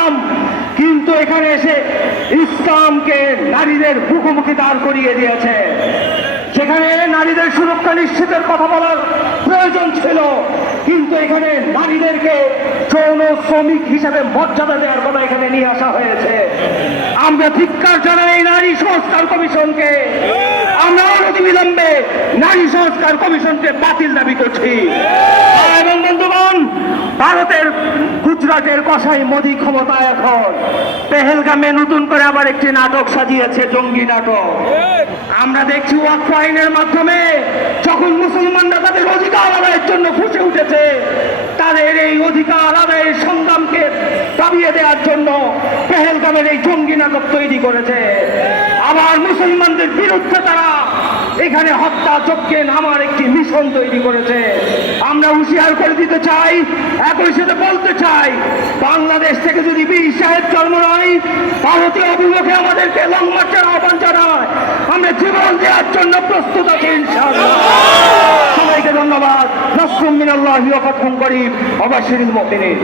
ইসলাম, কিন্তু এখানে এসে ইসলামকে নারীদের মুখোমুখি দাঁড় করিয়ে দিয়েছে। সেখানে নারীদের সুরক্ষা নিশ্চিতের কথা বলার প্রয়োজন ছিল, কিন্তু এখানে নারীদেরকে যৌন শ্রমিক হিসেবে মর্যাদা দেওয়ার কথা এখানে নিয়ে আসা হয়েছে। আমরা ধিক্কার জানাই নারী সংস্কার কমিশনকে। আমরা অনতিবিলম্বে নারী সংস্কার কমিশনকে বাতিল দাবি করছি। এবং বন্ধুগণ, ভারতের গুজরাটের কষাই মোদী ক্ষমতায় এখন। পেহেলগামে নতুন করে আবার একটি নাটক সাজিয়েছে জঙ্গি নাটক। আমরা দেখছি ওয়াক্ফ আইনের মাধ্যমে যখন মুসলমানরা তাদের অধিকার আদায়ের জন্য ফুসে উঠেছে, তাদের এই অধিকার আদায়ের সংগ্রামকে দাবিয়ে দেওয়ার জন্য পেহেলগামের এই জঙ্গি নাটক তৈরি করেছে। আবার মুসলমানদের বিরুদ্ধে তারা এখানে হত্যা যজ্ঞে নামার একটি মিশন তৈরি করেছে। আমরা হুঁশিয়ার করে দিতে চাই, একই সাথে বলতে চাই, বাংলাদেশ থেকে যদি বীর সাহেব জন্ম নয় ভারতীয় অভিমুখে আমাদেরকে লং মার্চের আহ্বান জানায়। আমরা জীবন দেওয়ার জন্য প্রস্তুত আছি সবাইকে ধন্যবাদ। নাসরুম মিনাল্লাহি ওয়া ফাতহুম করিম ওয়া বাশিরিল মুমিনিন।